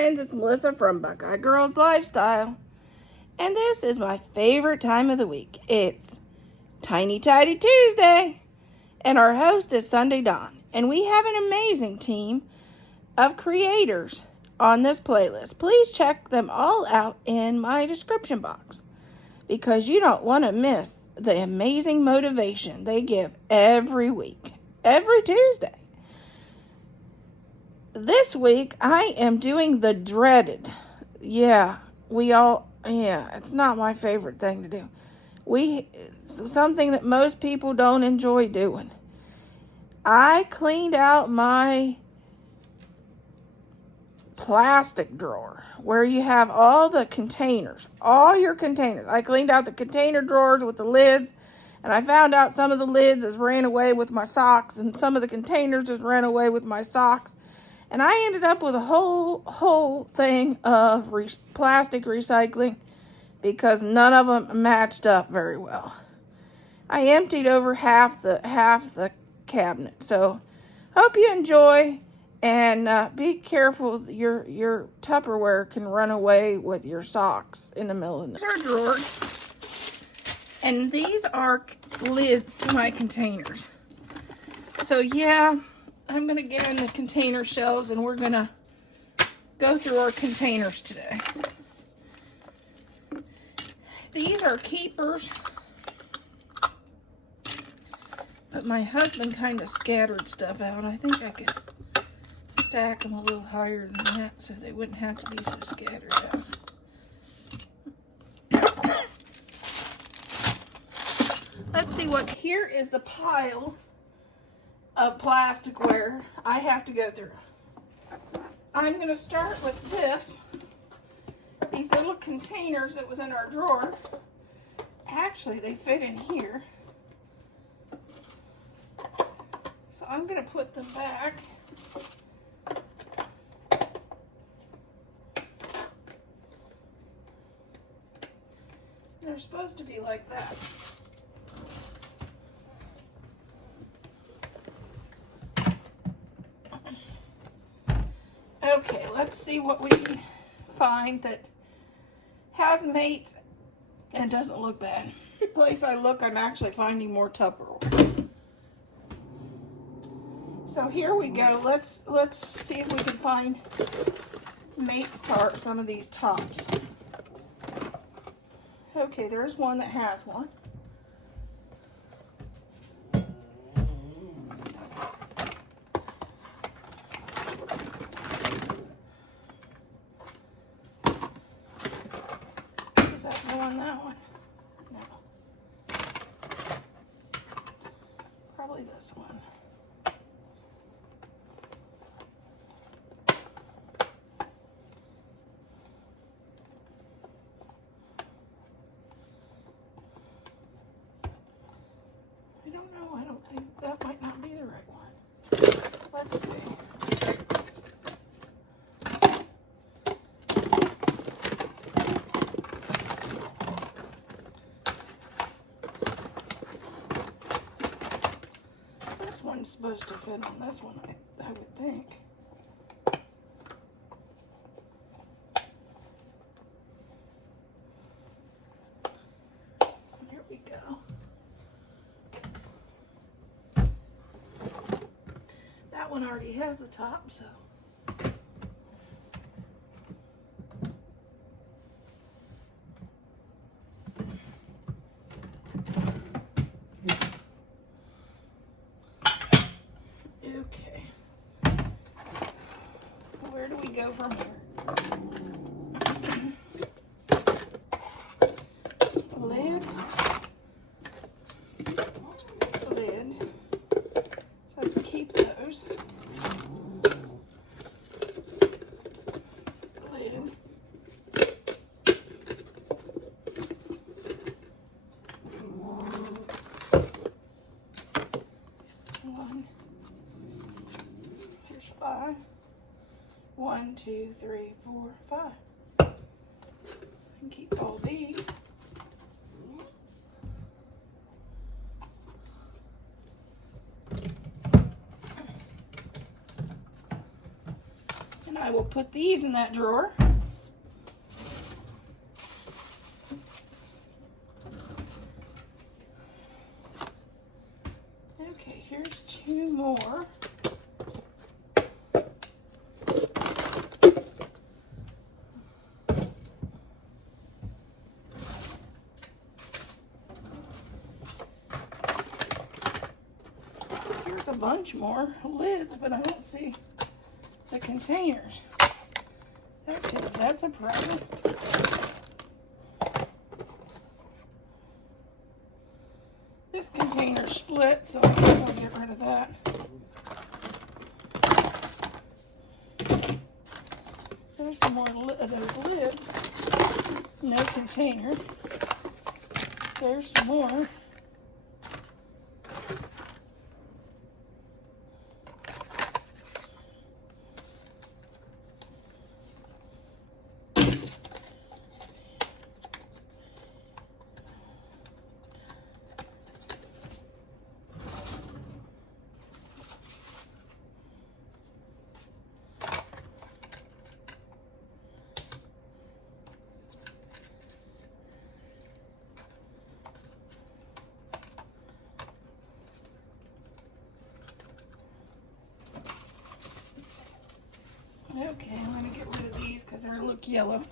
Friends, it's Melissa from Buckeye Girls Lifestyle, and this is my favorite time of the week. It's Tiny Tidy Tuesday, and our host is Sunday Dawn, and we have an amazing team of creators on this playlist. Please check them all out in my description box because you don't want to miss the amazing motivation they give every week, every Tuesday. This week, I am doing the dreaded. It's not my favorite thing to do. Something that most people don't enjoy doing. I cleaned out my plastic drawer where you have all the containers, all your containers. I cleaned out the container drawers with the lids, and I found out some of the lids has ran away with my socks, and some of the containers has ran away with my socks. And I ended up with a whole thing of plastic recycling because none of them matched up very well. I emptied over half the cabinet. So hope you enjoy, and be careful. Your Tupperware can run away with your socks in the middle of the night. These are drawers, and these are lids to my containers. So yeah, I'm going to get in the container shelves, and we're going to go through our containers today. These are keepers, but my husband kind of scattered stuff out. I think I could stack them a little higher than that so they wouldn't have to be so scattered out. Let's see what, here is the pile of plasticware I have to go through. I'm going to start with this. These little containers that was in our drawer. Actually, they fit in here. So I'm going to put them back. They're supposed to be like that. Okay, let's see what we can find that has mates and doesn't look bad. Every place I look, I'm actually finding more Tupperware. So here we go. Let's see if we can find mates to some of these tops. Okay, there's one that has one. On that one? No. Probably this one. I don't know. I don't think that might not be the right one. Let's see. This one's supposed to fit on this one, I would think. There we go. That one already has a top, so. Okay. Where do we go from here? Lid. Lid. So I can keep those. Lid. One. Here's 5. 1, 2, 3, 4, 5. And keep all these. I will put these in that drawer. Okay, here's 2 more. Here's a bunch more lids, but I don't see the containers. Okay, that's a problem. This container split, so I guess I'll get rid of that. There's some more of those lids. No container. There's some more. Okay, I'm going to get rid of these because they look yellow.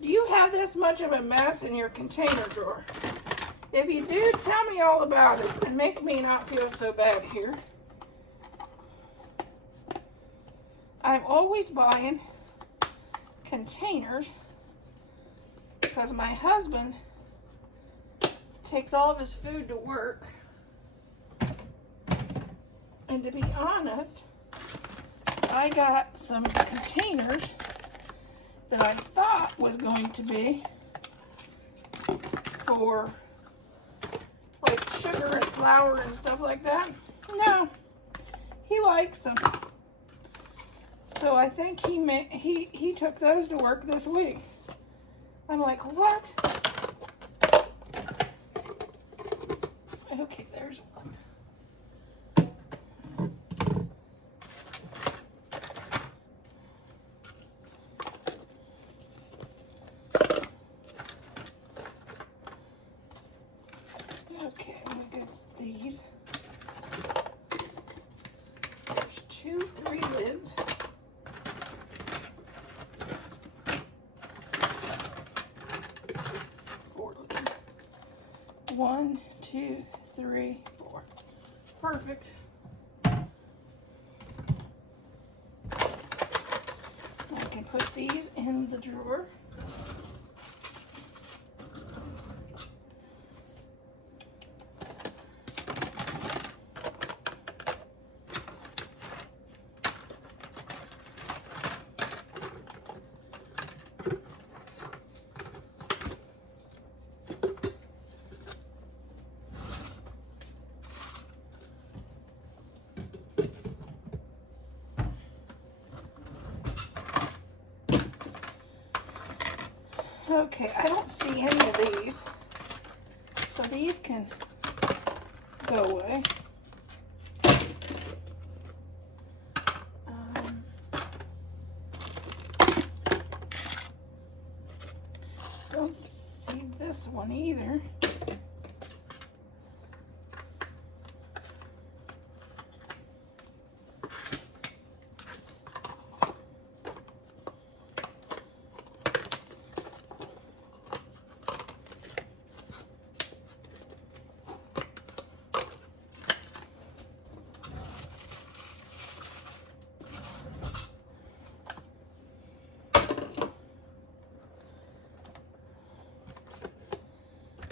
Do you have this much of a mess in your container drawer? If you do, tell me all about it and make me not feel so bad here. I'm always buying containers because my husband takes all of his food to work. And to be honest, I got some containers that I thought was going to be for like sugar and flour and stuff like that. No, he likes them. So I think he took those to work this week. I'm like, what? Okay, there's one. Okay, I'm gonna get these. There's 2, 3 lids. One, 2, 3, 4. Perfect. I can put these in the drawer. Okay, I don't see any of these, so these can go away. Don't see this one either.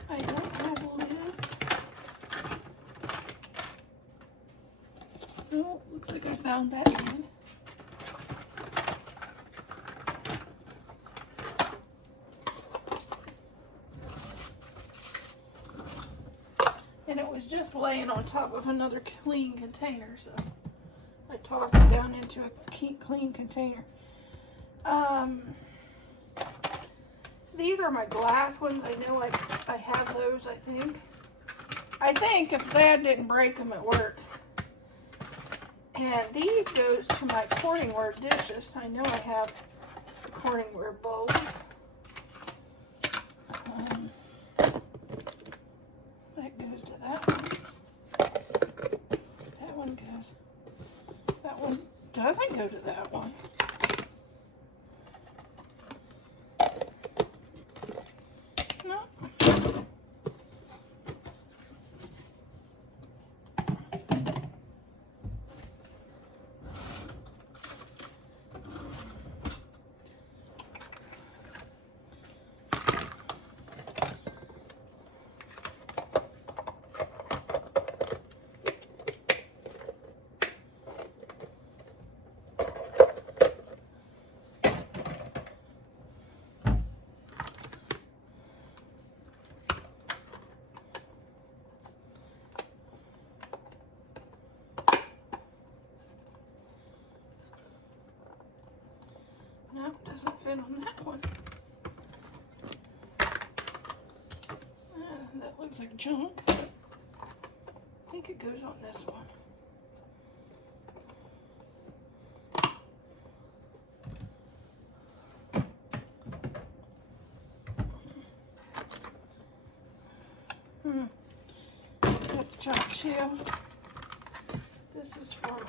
I don't have lids. Oh, looks like I found that one. And it was just laying on top of another clean container, so I tossed it down into a clean container. These are my glass ones. I know I have those, I think. I think if Dad didn't break them at work. And these goes to my Corningware dishes. I know I have Corningware bowls. That goes to that one. That one goes. That one doesn't go to that one. No. Nope, doesn't fit on that one. That looks like junk. I think it goes on this one. Got the chopped shell. This is for my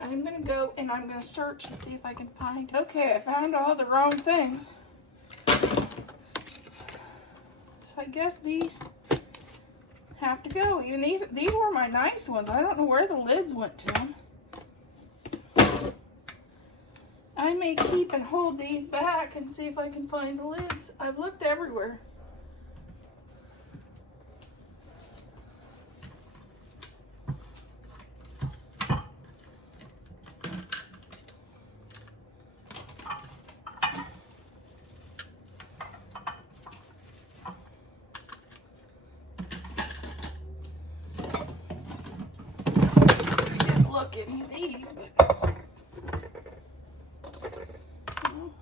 I'm going to go and I'm going to search and see if I can find. Okay, I found all the wrong things. So I guess these have to go. Even these were my nice ones. I don't know where the lids went to them. I may keep and hold these back and see if I can find the lids. I've looked everywhere. Look at any of these, but well,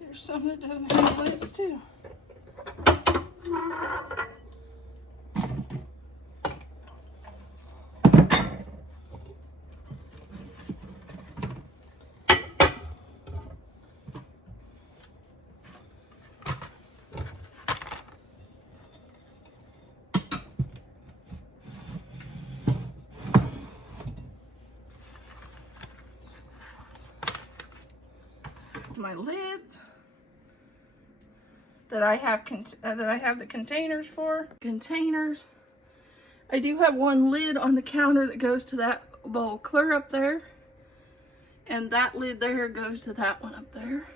there's some that doesn't have lids too. My lids that I have the containers for. Containers. I do have one lid on the counter that goes to that bowl clear up there, and that lid there goes to that one up there.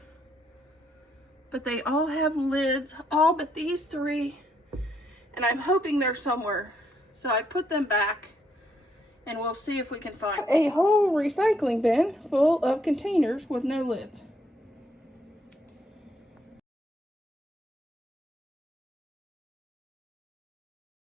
But they all have lids, all but these three, and I'm hoping they're somewhere. So I put them back, and we'll see if we can find a whole recycling bin full of containers with no lids.